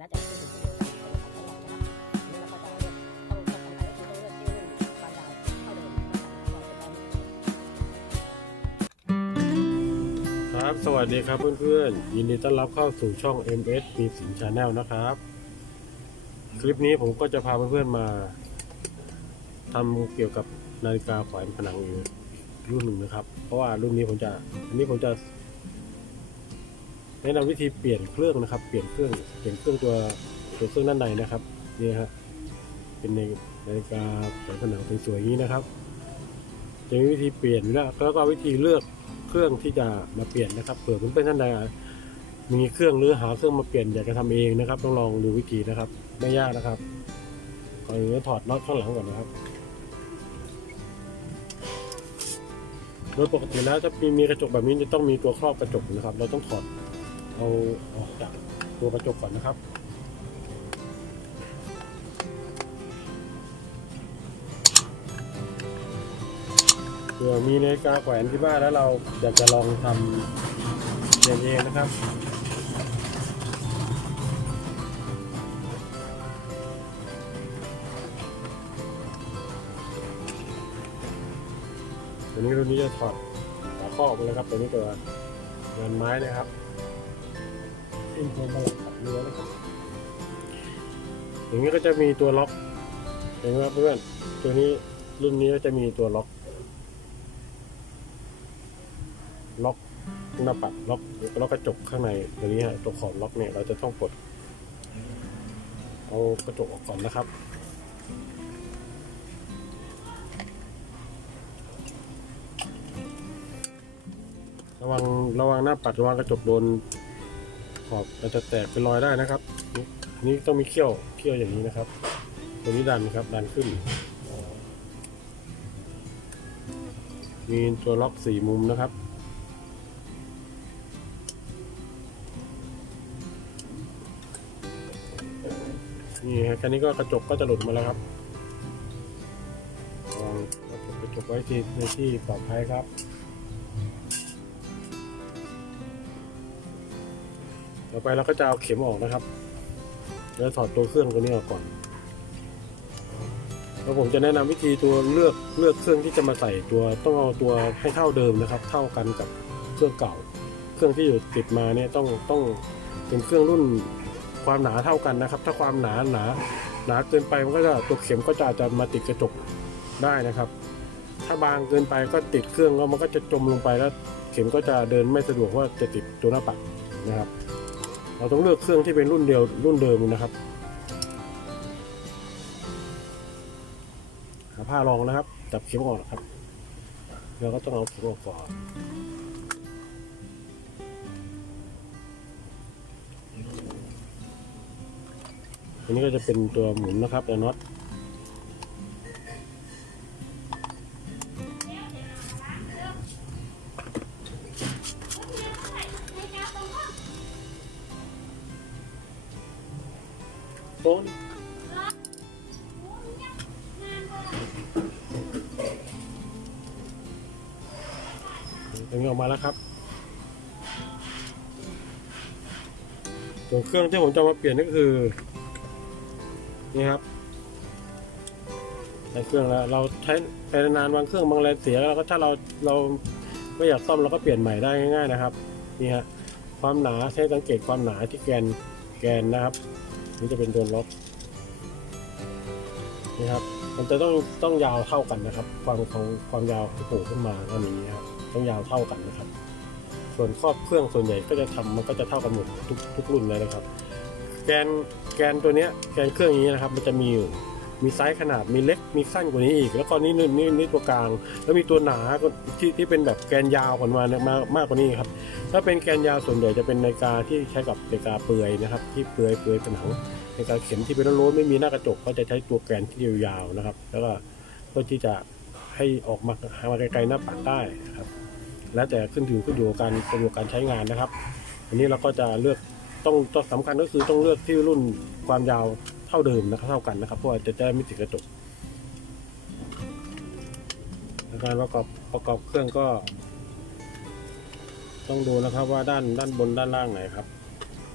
แล้วแต่ที่อยู่ที่เดิมของเรานะครับเราก็จะเลือกต้องต้องสำคัญก็คือต้องเลือกที่รุ่นความยาวเท่าเดิมนะครับเราจะได้ครับ สวัสดีครับเพื่อนๆ ยินดีต้อนรับเข้าสู่ช่อง MS มีสินชาแนลนะครับ คลิปนี้ผมก็จะพาเพื่อนๆมาทำเกี่ยวกับนาฬิกาแขวนผนังอยู่รุ่นหนึ่งนะครับ เพราะว่ารุ่นนี้ผมจะ อันนี้ผมจะ แนะนำวิธีเปลี่ยนเครื่องนะครับ เปลี่ยนเครื่องเปลี่ยนเครื่องตัวตัวเครื่องด้านในนะครับนี่ฮะเป็นในนาฬิกาแขวนผนังสวยๆอย่างนี้นะครับ จะมีวิธีเปลี่ยนแล้วแล้วก็วิธีเลือกเครื่องที่จะมาเปลี่ยนนะครับเผื่อเพื่อนท่านใดมีเครื่องหรือหาเครื่องมาเปลี่ยนอยากจะทำเองนะครับ ต้องลองดูวิธีนะครับ ไม่ยากนะครับก่อนอื่นถอดน็อตข้างหลังก่อนนะครับโดยปกติแล้วถ้ามีมีกระจกแบบนี้จะต้องมีตัวครอบกระจกนะครับ เราต้องถอด เอาออกจากตัวกระจกก่อนนะครับ เผื่อมีนาฬิกาแขวนที่บ้านแล้วเราอยากจะลองทำเองเองนะครับตัวนี้รุ่นนี้จะถอดฝาครอบไปเลยครับตัวนี้ตัวงานไม้นะครับ อินโฟมาลักขับเรือนะครับอย่างนี้ก็จะมีตัวล็อกเห็นไหมครับเพื่อนตัวนี้รุ่นนี้ก็จะมีตัวล็อก ล็อกหน้าปัดล็อกล็อกกระจกข้างในตัวนี้ฮะตัวขอบล็อกเนี่ยเราจะต้องกดเอากระจกออกก่อนนะครับระวังระวังหน้าปัดระวังกระจกโดน ขอบเราจะแตกเป็นรอยได้นะครับนี่อันนี่ต้องมีเขี้ยวเขี้ยวอย่างนี้นะครับ ตัวนี้ดันครับดันขึ้น มีตัวล็อกสี่มุมนะครับนี่ฮะแค่นี้ก็กระจกก็จะหลุดมาแล้วครับวางกระจกไว้ที่ในที่ปลอดภัยครับ ต่อไปเราก็จะเอาเข็มออกนะครับแล้วถอดตัวเครื่องตัวนี้ออกก่อนแล้วผมจะแนะนำวิธีตัวเลือกเลือกเครื่องที่จะมาใส่ตัวต้องเอาตัวให้เท่าเดิมนะครับ เท่ากันกับเครื่องเก่า เครื่องที่อยู่ติดมาเนี่ยต้องต้องเป็นเครื่องรุ่นความหนาเท่ากันนะครับ ถ้าความหนาหนาหนาเกินไปมันก็จะตัวเข็มก็จะจจะมาติดกระจกได้นะครับ ถ้าบางเกินไปก็ติดเครื่องแล้วมันก็จะจมลงไปแล้ว เข็มก็จะเดินไม่สะดวกว่าจะติดตัวหน้าปัดนะครับ เราต้องเลือกเครื่องที่เป็นรุ่นเดียวรุ่นเดิมนะครับหาผ้ารองนะครับ จับเข็มออกนะครับเราก็ต้องเอาเข็มออกก่อนอันนี้ก็จะเป็นตัวหมุนนะครับแต่น็อต ดึงออกมาแล้วครับตัวเครื่องที่ผมจะมาเปลี่ยนก็คือนี่ครับใช้เครื่องแล้วเราใช้ไปนานๆบางเครื่องบางแรงเสียแล้วก็ถ้าเราเราไม่อยากซ่อมเราก็เปลี่ยนใหม่ได้ง่าย ๆนะครับนี่ฮะความหนาใช้สังเกตความหนาที่แกนแกนนะครับ นี่จะเป็นตัวล็อกนี่ครับ มันจะต้องต้องยาวเท่ากันนะครับ ความของความยาวที่โผล่ขึ้นมาก็นี้นะครับ ต้องยาวเท่ากันนะครับ ส่วนครอบเครื่องส่วนใหญ่ก็จะทำมันก็จะเท่ากันหมดทุกทุกรุ่นเลยนะครับ แกนแกนตัวเนี้ยแกนเครื่องนี้นะครับ มันจะมีอยู่มีไซส์ขนาดมีเล็กมีสั้นกว่านี้อีก แล้วก็นี่นี่นี่นี่ตัวกลาง แล้วมีตัวหนาที่ที่เป็นแบบแกนยาวกว่ามาเนี่ยมากมากกว่านี้ครับ ถ้าเป็นแกนยาวส่วนใหญ่จะเป็นนาฬิกาที่ใช้กับนาฬิกาเปลือยนะครับ ที่เปลือยเปลือยผนังนาฬิกาเข็มที่เป็นโล้นไม่มีหน้ากระจกก็จะใช้ตัวแกนที่ยาวๆนะครับ แล้วก็เพื่อที่จะ ให้ออกมามาไกลๆหน้าปัดได้นะครับ แล้วแต่ขึ้นอยู่ขึ้นอยู่กับการสะดวกการใช้งานนะครับ อันนี้เราก็จะเลือกต้องต้องสำคัญก็คือต้องเลือกที่รุ่นความยาวเท่าเดิมนะครับเท่ากันนะครับเพราะจะได้ไม่ติดกระจกการประกอบประกอบเครื่องก็ ต้องดูนะครับว่าด้านด้านบนด้านล่างไหนครับ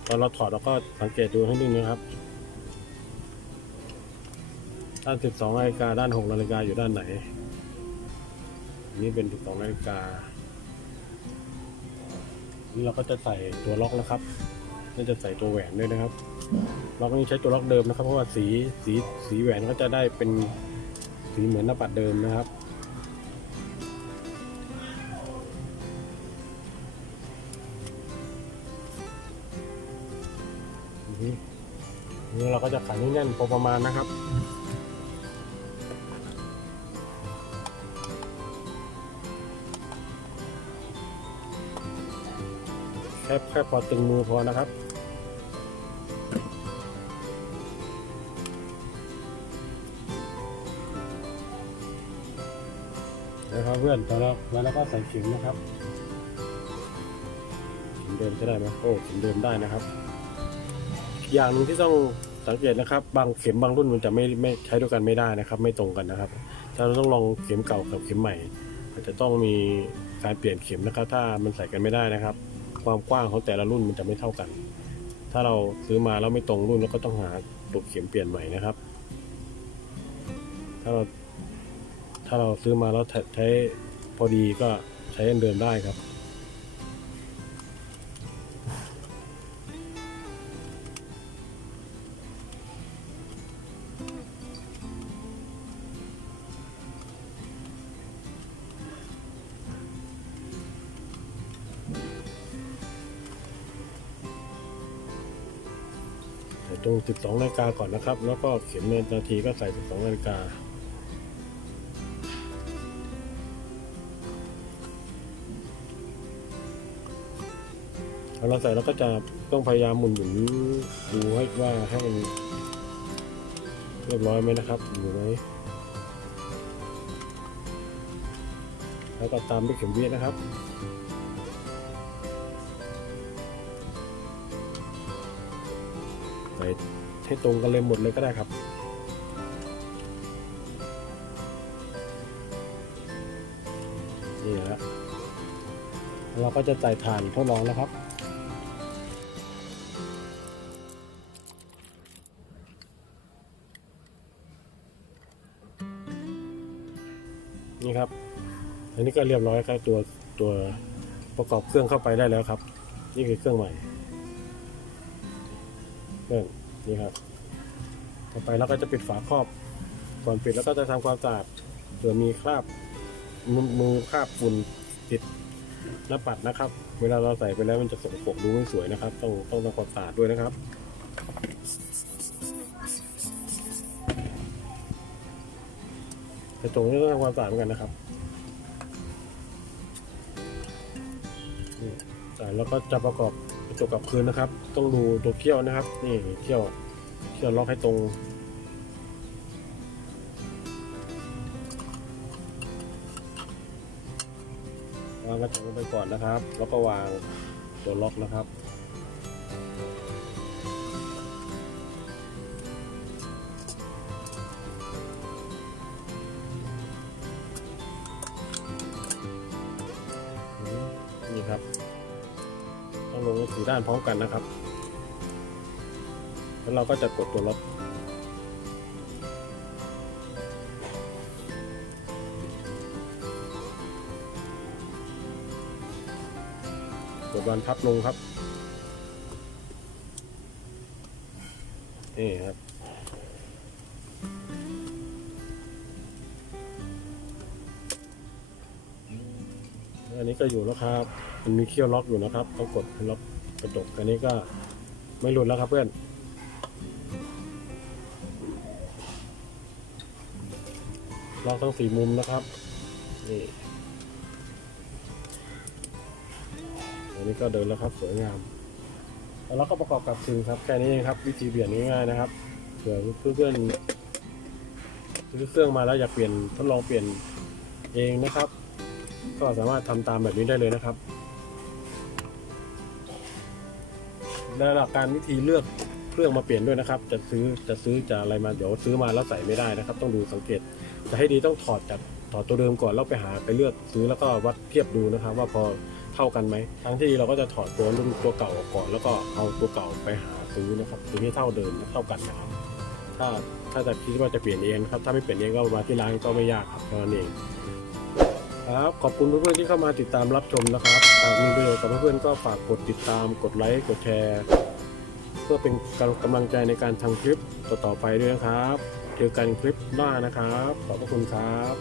ตอนเราถอดเราก็สังเกตดูให้นิดนึงนะครับ ด้าน 12นาฬิกาด้าน 6 นาฬิกาอยู่ด้านไหน นี่เป็น12นาฬิกา นี่เราก็จะใส่ตัวล็อกนะครับน่าจะใส่ตัวแหวนด้วยนะครับ ล็อกนี้ใช้ตัวล็อกเดิมนะครับ เพราะว่าสีสีสีแหวนก็จะได้เป็นสีเหมือนหน้าปัดเดิมนะครับนี่นี่เราก็จะขันให้แน่นพอประมาณนะครับ แค่แค่พอตึงมือพอนะครับ นะครับเพื่อนตอนแล้วแล้วก็ใส่เข็มนะครับเข็มเดิมจะได้ไหมโอ้เข็มเดิมได้นะครับ อย่างหนึ่งที่ต้องสังเกตนะครับ บางเข็มบางรุ่นมันจะไม่ไม่ใช้ด้วยกันไม่ได้นะครับ ไม่ตรงกันนะครับถ้าเราต้องลองเข็มเก่ากับเข็มใหม่อาจจะต้องมีการเปลี่ยนเข็มนะครับ ถ้ามันใส่กันไม่ได้นะครับ ความกว้างของแต่ละรุ่นมันจะไม่เท่ากัน ถ้าเราซื้อมาแล้วไม่ตรงรุ่นเราก็ต้องหาตัวเข็มเปลี่ยนใหม่นะครับ ถ้าเราถ้าเราซื้อมาแล้วใช้พอดีก็ใช้อันเดิมได้ครับ ตรง 12 นาฬิกาก่อนนะครับ แล้วก็เข็มนาทีก็ใส่ 12 นาฬิกาพอเราใส่เราก็จะต้องพยายามหมุนหมุนดูให้ว่าให้มันเรียบร้อยไหมนะครับอยู่ไหมแล้วก็ตามด้วยเข็มเวียนะครับ ใส่ให้ตรงกันเลยหมดเลยก็ได้ครับ นี่แหละเราก็จะใส่ถ่านทดลองนะครับ นี่ครับ อันนี้ก็เรียบร้อยครับตัวตัวประกอบเครื่องเข้าไปได้แล้วครับ นี่คือเครื่องใหม่ เครื่งนี่ครับ ต่อไปเราก็จะปิดฝาครอบก่อนปิดแล้วก็จะทำความสะอาดเผื่อมีคราบมือมือคราบฝุ่นติดหน้าปัดนะครับ เวลาเราใส่ไปแล้วมันจะสกปรกดูไม่สวยนะครับ ต้องต้องทำความสะอาดด้วยนะครับแต่ตรงนี้ต้องทำความสะอาดเหมือนกันนะครับใส่แล้วก็จะประกอบ กระจกกลับคืนนะครับ ต้องดูตัวเขี้ยวนะครับ นี่เขี้ยวเขี้ยวล็อกให้ตรง วางกระจกลงไปก่อนนะครับ แล้วก็วางตัวล็อกนะครับ สีด้านพร้อมกันนะครับ แล้วเราก็จะกดตัวล็อกกดวันพับลงครับนี่ครับอันนี้ก็อยู่แล้วครับ มันมีเขี้ยวล็อกอยู่นะครับต้องกดให้ล็อก ระจกอันนี้ก็ไม่หลุดแล้วครับเพื่อน ลอกทั้งสี่มุมนะครับ นี่อันนี้ก็เดินแล้วครับสวยงาม แล้วก็ประกอบกับซึงครับแค่นี้เองครับ วิธีเปลี่ยนง่ายๆนะครับเผื่อเพื่อนๆซื้อเครื่องมาแล้วอยากเปลี่ยนทดลองเปลี่ยนเองนะครับ ก็สามารถทำตามแบบนี้ได้เลยนะครับ และหลักการวิธีเลือกเครื่องมาเปลี่ยนด้วยนะครับ จะซื้อจะซื้อจะอะไรมาเดี๋ยวซื้อมาแล้วใส่ไม่ได้นะครับ ต้องดูสังเกต จะให้ดีต้องถอดจากถอดตัวเดิมก่อนแล้วไปหาไปเลือกซื้อแล้วก็วัดเทียบดูนะครับ ว่าพอเท่ากันไหมทั้งที่เราก็จะถอดตัวรุ่นตัวเก่าออกก่อน แล้วก็เอาตัวเก่าไปหาซื้อนะครับซื้อให้เท่าเดิมเท่ากันนะครับถ้าถ้าจะคิดว่าจะเปลี่ยนเองครับถ้าไม่เปลี่ยนเองก็มาที่ร้านก็ไม่ยากครับเท่านั้นเอง ครับขอบคุณเพื่อนๆที่เข้ามาติดตามรับชมนะครับหากมีประโยชน์กับเพื่อนๆก็ฝากกดติดตามกดไลค์กดแชร์ เพื่อเป็นกำลังใจในการทำคลิปต่อๆไปด้วยนะครับ เจอกันคลิปหน้านะครับ ขอบพระคุณครับ